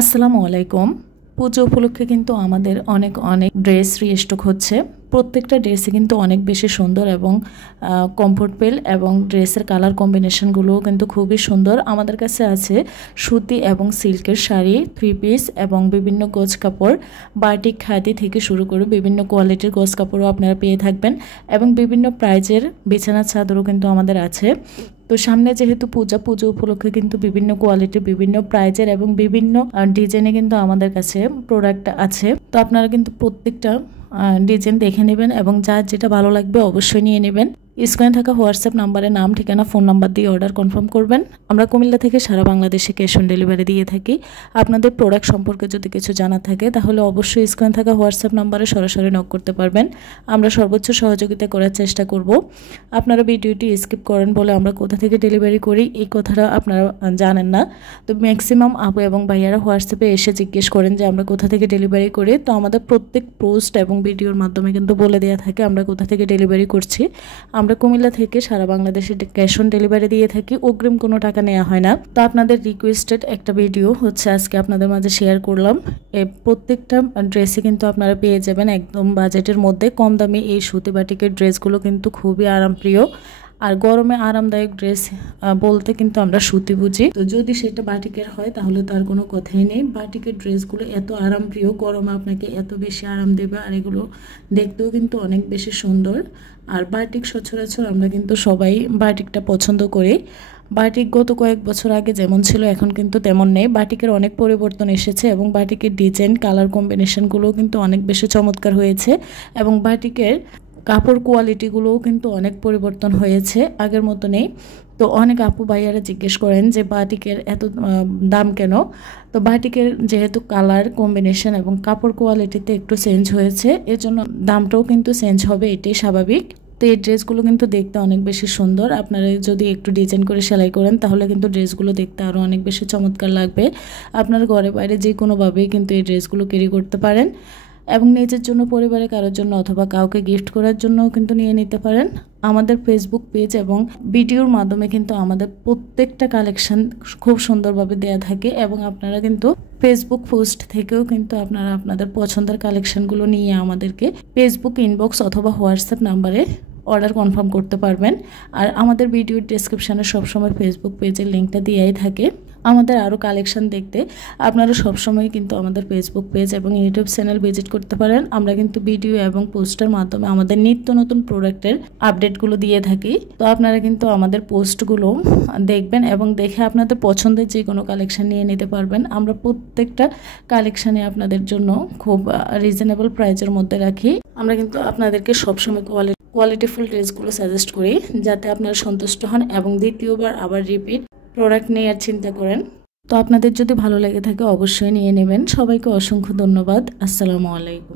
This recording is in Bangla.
আসসালামু আলাইকুম। পুজো উপলক্ষে কিন্তু আমাদের অনেক ড্রেস রিস্টক হচ্ছে। প্রত্যেকটা ড্রেসই কিন্তু অনেক বেশি সুন্দর এবং কমফোর্টেবল এবং ড্রেসের কালার কম্বিনেশনগুলোও কিন্তু খুবই সুন্দর। আমাদের কাছে আছে সুতি এবং সিল্কের শাড়ি, থ্রি পিস এবং বিভিন্ন গোছ কাপড়, বাটিক খাদি থেকে শুরু করে বিভিন্ন কোয়ালিটির গোছ কাপড়ও আপনারা পেয়ে থাকবেন এবং বিভিন্ন প্রাইজের বিছানার চাদরও কিন্তু আমাদের আছে। তো সামনে যেহেতু পুজো উপলক্ষে কিন্তু বিভিন্ন কোয়ালিটির, বিভিন্ন প্রাইজের এবং বিভিন্ন ডিজাইনে কিন্তু আমাদের কাছে প্রোডাক্ট আছে। তো আপনারা কিন্তু প্রত্যেকটা ডিজাইন দেখে নেবেন এবং যার যেটা ভালো লাগবে অবশ্যই নিয়ে নেবেন। স্ক্রিনে থাকা হোয়াটসঅ্যাপ নাম্বারে নাম, ঠিকানা, ফোন নাম্বার দিয়ে অর্ডার কনফার্ম করবেন। আমরা কুমিল্লা থেকে সারা বাংলাদেশে ক্যাশ অন ডেলিভারি দিয়ে থাকি। আপনাদের প্রোডাক্ট সম্পর্কে যদি কিছু জানা থাকে তাহলে অবশ্যই স্ক্রিনে থাকা হোয়াটসঅ্যাপ নাম্বারে সরাসরি নক করতে পারবেন। আমরা সর্বোচ্চ সহযোগিতা করার চেষ্টা করব। আপনারা ভিডিওটি স্কিপ করেন বলে আমরা কোথা থেকে ডেলিভারি করি এই কথাটা আপনারা জানেন না। তো ম্যাক্সিমাম আপু এবং ভাইয়ারা হোয়াটসঅ্যাপে এসে জিজ্ঞেস করেন যে আমরা কোথা থেকে ডেলিভারি করি। তো আমাদের প্রত্যেক পোস্ট এবং ভিডিওর মাধ্যমে কিন্তু বলে দেওয়া থাকে আমরা কোথা থেকে ডেলিভারি করছি। আমরা কুমিল্লা থেকে সারা বাংলাদেশে ক্যাশ অন ডেলিভারি দিয়ে থাকি, অগ্রিম কোনো টাকা নেওয়া হয় না। তো আপনাদের রিকোয়েস্টেড একটা ভিডিও হচ্ছে আজকে আপনাদের মাঝে শেয়ার করলাম। প্রত্যেকটা ড্রেসই কিন্তু আপনারা পেয়ে যাবেন একদম বাজেটের মধ্যে, কম দামে। এই সুতি বাটিকের ড্রেসগুলো কিন্তু খুবই আরামপ্রিয়, আর গরমে আরামদায়ক ড্রেস বলতে কিন্তু আমরা সুতি বুঝি। তো যদি সেটা বাটিকের হয় তাহলে তার কোনো কথাই নেই। বাটিকের ড্রেসগুলো এত আরামপ্রিয়, গরমে আপনাকে এত বেশি আরাম দেবে, আর এগুলো দেখতেও কিন্তু অনেক বেশি সুন্দর। আর বাটিক সচরাচর আমরা কিন্তু সবাই বাটিকটা পছন্দ করি। বাটিক গত কয়েক বছর আগে যেমন ছিল এখন কিন্তু তেমন নেই। বাটিকের অনেক পরিবর্তন এসেছে এবং বাটিকের ডিজাইন, কালার কম্বিনেশনগুলোও কিন্তু অনেক বেশি চমৎকার হয়েছে এবং বাটিকের কাপড় কোয়ালিটিগুলোও কিন্তু অনেক পরিবর্তন হয়েছে, আগের মতো নেই। তো অনেক আপু ভাইয়ারা জিজ্ঞেস করেন যে বাটিকের এত দাম কেন। তো বাটিকের যেহেতু কালার কম্বিনেশন এবং কাপড় কোয়ালিটিতে একটু চেঞ্জ হয়েছে, এজন্য দামটাও কিন্তু চেঞ্জ হবে, এটাই স্বাভাবিক। তো এই ড্রেসগুলো কিন্তু দেখতে অনেক বেশি সুন্দর। আপনারা যদি একটু ডিজাইন করে সেলাই করেন তাহলে কিন্তু ড্রেসগুলো দেখতে আরও অনেক বেশি চমৎকার লাগবে। আপনার ঘরে বাইরে যে কোনোভাবেই কিন্তু এই ড্রেসগুলো ক্যারি করতে পারেন এবং নিজের জন্য, পরিবারের কারোর জন্য অথবা কাউকে গিফট করার জন্যও কিন্তু নিয়ে নিতে পারেন। আমাদের ফেসবুক পেজ এবং ভিডিওর মাধ্যমে কিন্তু আমাদের প্রত্যেকটা কালেকশন খুব সুন্দরভাবে দেয়া থাকে এবং আপনারা কিন্তু ফেসবুক পোস্ট থেকেও কিন্তু আপনারা আপনাদের পছন্দের কালেকশনগুলো নিয়ে আমাদেরকে ফেসবুক ইনবক্স অথবা হোয়াটসঅ্যাপ নাম্বারে অর্ডার কনফার্ম করতে পারবেন। আর আমাদের ভিডিওর ডেসক্রিপশানে সবসময় ফেসবুক পেজের লিঙ্কটা দিয়েই থাকে। আমাদের আরও কালেকশন দেখতে আপনারা সবসময় কিন্তু আমাদের ফেসবুক পেজ এবং ইউটিউব চ্যানেল ভিজিট করতে পারেন। আমরা কিন্তু ভিডিও এবং পোস্টের মাধ্যমে আমাদের নিত্য নতুন প্রোডাক্টের আপডেটগুলো দিয়ে থাকি। তো আপনারা কিন্তু আমাদের পোস্টগুলো দেখবেন এবং দেখে আপনাদের পছন্দের যে কোনো কালেকশন নিয়ে নিতে পারবেন। আমরা প্রত্যেকটা কালেকশানে আপনাদের জন্য খুব রিজনেবল প্রাইসের মধ্যে রাখি। আমরা কিন্তু আপনাদেরকে সবসময় কোয়ালিটিফুল ড্রেসগুলো সাজেস্ট করি যাতে আপনারা সন্তুষ্ট হন এবং দ্বিতীয়বার আবার রিপিট প্রোডাক্ট নেওয়ার চিন্তা করেন। তো আপনাদের যদি ভালো লেগে থাকে অবশ্যই নিয়ে নেবেন। সবাইকে অসংখ্য ধন্যবাদ। আসসালামু আলাইকুম।